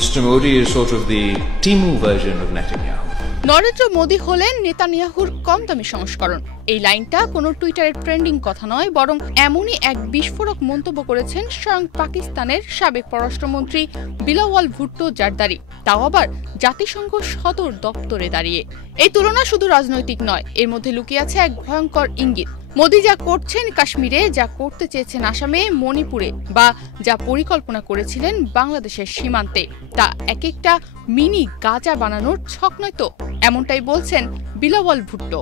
Mr. Modi is sort of the Timu version of Netanyahu. Narendra Modi হলেন নেতানিয়াহুর কম দামি সংস্করণ। এই লাইনটা কোনো টুইটারের ট্রেন্ডিং কথা নয়, বরং এমনই এক বিস্ফোরক মন্তব্য করেছেন স্বয়ং পাকিস্তানের সাবেক পররাষ্ট্রমন্ত্রী বিলাওয়াল ভুট্টো জারদারি, তাও আবার জাতিসংঘ সদর দপ্তরে দাঁড়িয়ে। এই তুলনা শুধু রাজনৈতিক নয়, এর মধ্যে লুকিয়ে আছে এক ভয়ঙ্কর ইঙ্গিত। মোদী যা করছেন কাশ্মীরে, যা করতে চেয়েছেন আসামে, মণিপুরে, বা যা পরিকল্পনা করেছিলেন বাংলাদেশের সীমান্তে, তা এক একটা মিনি গাজা বানানোর ছক নয় তো। এমনটাই বলছেন বিলাওয়াল ভুট্টো।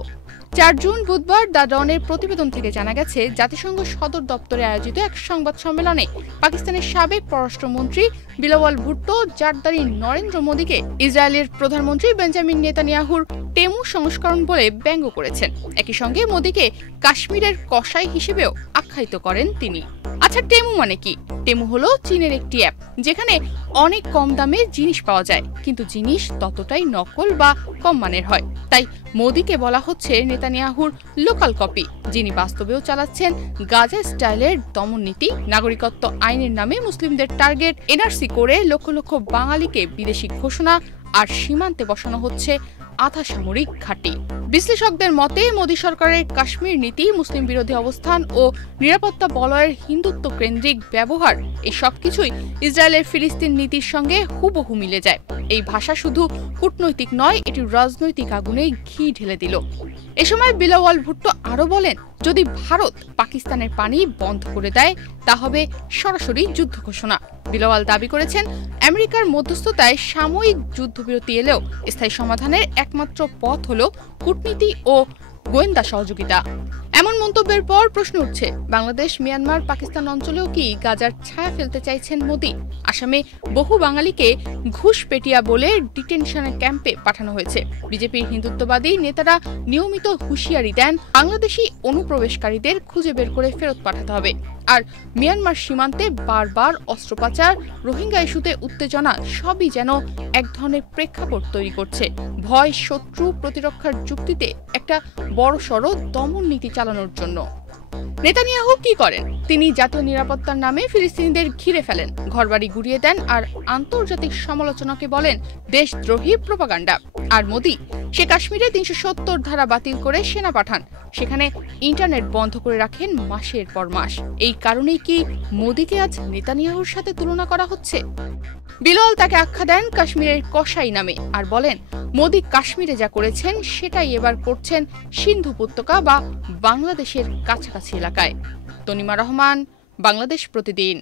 ৪ জুন বুধবার দ্য ডনের প্রতিবেদন থেকে জানা গেছে, জাতিসংঘ সদর দপ্তরে আয়োজিত এক সংবাদ সম্মেলনে পাকিস্তানের সাবেক পররাষ্ট্রমন্ত্রী বিলাওয়াল ভুট্টো জারদারি নরেন্দ্র মোদীকে ইসরায়েলের প্রধানমন্ত্রী বেঞ্জামিন নেতানিয়াহুর টেমু সংস্করণ বলে ব্যঙ্গ করেছেন। একই সঙ্গে মোদীকে কাশ্মীরের কসাই হিসেবেও আখ্যায়িত করেন তিনি। আচ্ছা, টেমু মানে কি? টেমু হলো চীনের একটি অ্যাপ, যেখানে অনেক কম দামে জিনিস পাওয়া যায়, কিন্তু জিনিস ততটাই নকল বা কম মানের হয়। তাই মোদীকে বলা হচ্ছে নেতানিয়াহুর লোকাল কপি, যিনি বাস্তবেও চালাচ্ছেন গাজা স্টাইলের দমন নীতি। নাগরিকত্ব আইনের নামে মুসলিমদের টার্গেট, এনআরসি করে লক্ষ লক্ষ বাঙালিকে বিদেশি ঘোষণা, আর সীমান্তে বসানো হচ্ছে আধা সামরিক ঘাঁটি। বিশ্লেষকদের মতে মোদী সরকারের কাশ্মীর নীতি, মুসলিম বিরোধী অবস্থান ও নিরাপত্তা বলয়ের হিন্দুত্ব কেন্দ্রিক ব্যবহার, এই সবকিছুই ইসরায়েলের ফিলিস্তিন নীতির সঙ্গে হুবহু মিলে যায়। এই ভাষা শুধু কূটনৈতিক নয়, এটি রাজনৈতিক আগুনে ঘি ঢেলে দিল। এ সময় বিলাওয়াল ভুট্টো আরও বলেন, যদি ভারত পাকিস্তানের পানি বন্ধ করে দেয়, তা হবে সরাসরি যুদ্ধ ঘোষণা। বিলাওয়াল দাবি করেছেন, আমেরিকার মধ্যস্থতায় সাময়িক যুদ্ধবিরতি এলেও স্থায়ী সমাধানের একমাত্র পথ হল কূটনীতি ও গোয়েন্দা সহযোগিতা। এমন মন্তব্যের পর প্রশ্ন উঠছে, বাংলাদেশ, মিয়ানমার, পাকিস্তান অঞ্চলেও কি গাজার ছায়া ফেলতে চাইছেন মোদী? আসামে বহু বাঙালিকে ঘুষপেটিয়া বলে ডিটেনশনের ক্যাম্পে পাঠানো হয়েছে। বিজেপির হিন্দুত্ববাদী নেতারা নিয়মিত হুঁশিয়ারি দেন, বাংলাদেশি অনুপ্রবেশকারীদের খুঁজে বের করে ফেরত পাঠাতে হবে। আর মিয়ানমার সীমান্তে বারবার অস্ত্র পাচার, রোহিঙ্গা ইস্যুতে উত্তেজনা, সবই যেন এক ধরনের প্রেক্ষাপট তৈরি করছে ভয়, শত্রু প্রতিরক্ষার যুক্তিতে একটা বড়সড় দমন নীতি চালানোর জন্য। নেতানিয়াহু কি করেন? তিনি জাতীয় নিরাপত্তার নামে ফিলিস্তিনিদের ঘিরে ফেলেন, ঘরবাড়ি গুড়িয়ে দেন, আর আন্তর্জাতিক সমালোচনাকে বলেন দেশদ্রোহী প্রোপাগান্ডা। আর মোদী, সে কাশ্মীরে ৩৭০ ধারা বাতিল করে সেনা পাঠান, সেখানে ইন্টারনেট বন্ধ করে রাখেন মাসের পর মাস। এই কারণেই কি মোদীকে আজ নেতানিয়াহুর সাথে তুলনা করা হচ্ছে? বিলাওয়াল তাকে আখ্যা দেন কাশ্মীরের কসাই নামে, আর বলেন মোদী কাশ্মীরে যা করেছেন সেটাই এবার করছেন সিন্ধু উপত্যকা বা বাংলাদেশের কাছাকাছি এলাকায়। তনিমা রহমান, বাংলাদেশ প্রতিদিন।